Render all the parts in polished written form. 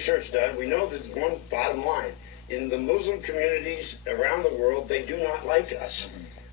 research done, we know that one bottom line. In the Muslim communities around the world, they do not like us.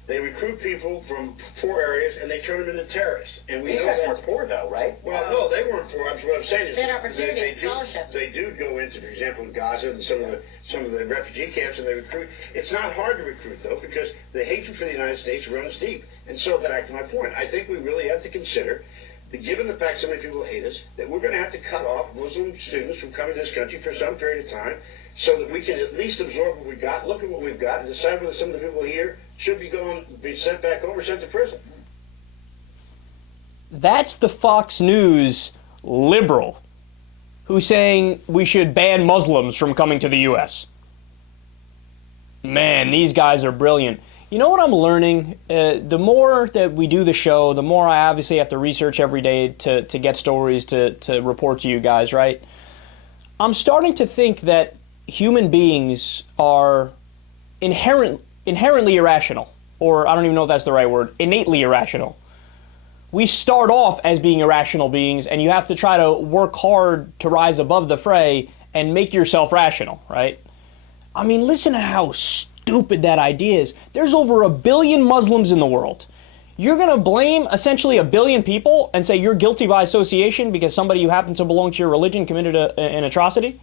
They recruit people from poor areas and they turn them into terrorists. And we These know guys that. weren't poor, though, right? Well, no, they weren't poor. What I'm saying is they had opportunity, scholarships. They do go into, for example, in Gaza and some of the refugee camps, and they recruit. It's not hard to recruit though, because the hatred for the United States runs deep. And so back to my point, I think we really have to consider, given the fact so many people hate us, that we're going to have to cut off Muslim students from coming to this country for some period of time, so that we can at least absorb what we've got, look at what we've got, and decide whether some of the people here should be sent back home or sent to prison. That's the Fox News liberal who's saying we should ban Muslims from coming to the U.S. Man, these guys are brilliant. You know what I'm learning? The more that we do the show, the more I obviously have to research every day to get stories to report to you guys, right? I'm starting to think that human beings are inherently irrational, or I don't even know if that's the right word, innately irrational. We start off as being irrational beings, and you have to try to work hard to rise above the fray and make yourself rational, right? I mean, listen to how stupid that idea is. There's over 1 billion Muslims in the world. You're going to blame essentially 1 billion people and say you're guilty by association because somebody who happens to belong to your religion committed an atrocity?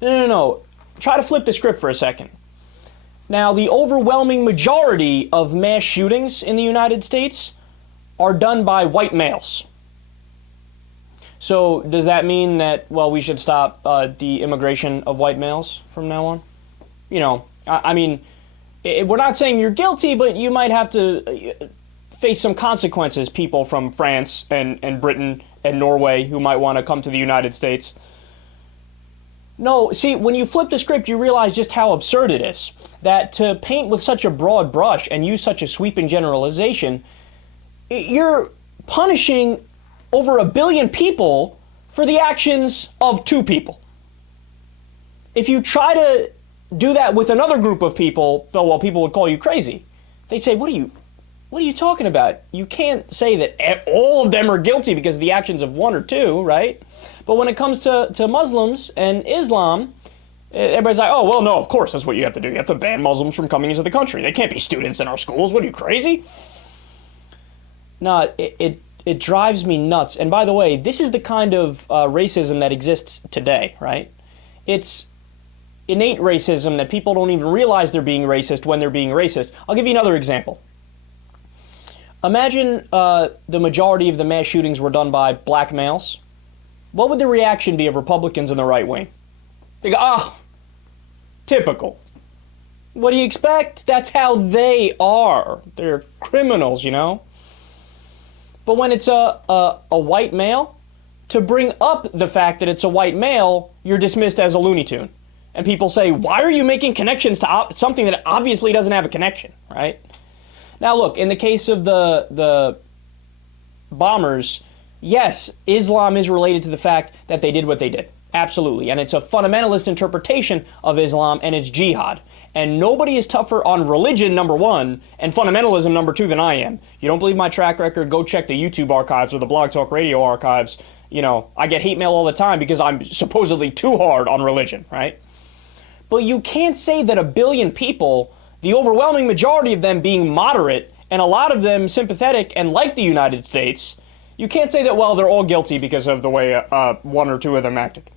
No. Try to flip the script for a second. Now, the overwhelming majority of mass shootings in the United States are done by white males. So does that mean that, well, we should stop the immigration of white males from now on? You know, I mean, we're not saying you're guilty, but you might have to face some consequences, people from France and Britain and Norway who might want to come to the United States. No, see, when you flip the script, you realize just how absurd it is. That to paint with such a broad brush and use such a sweeping generalization, you're punishing over 1 billion people for the actions of 2 people. If you try to do that with another group of people, well, people would call you crazy. They'd say, what are you talking about? You can't say that all of them are guilty because of the actions of 1 or 2, right? But when it comes to Muslims and Islam, everybody's like, oh, well, no, of course, that's what you have to do. You have to ban Muslims from coming into the country. They can't be students in our schools. What are you, crazy? No, it drives me nuts. And by the way, this is the kind of racism that exists today, right? It's innate racism that people don't even realize they're being racist when they're being racist. I'll give you another example. Imagine the majority of the mass shootings were done by black males. What would the reaction be of Republicans in the right wing? They go, typical. What do you expect? That's how they are. They're criminals, you know? But when it's a white male, to bring up the fact that it's a white male, you're dismissed as a Looney Tune. And people say, why are you making connections to something that obviously doesn't have a connection, right? Now look, in the case of the bombers, yes, Islam is related to the fact that they did what they did. Absolutely. And it's a fundamentalist interpretation of Islam, and it's jihad. And nobody is tougher on religion, number 1, and fundamentalism, number 2, than I am. You don't believe my track record, go check the YouTube archives or the Blog Talk Radio archives. You know, I get hate mail all the time because I'm supposedly too hard on religion, right? But you can't say that 1 billion people, the overwhelming majority of them being moderate, and a lot of them sympathetic and like the United States, you can't say that, well, they're all guilty because of the way 1 or 2 of them acted.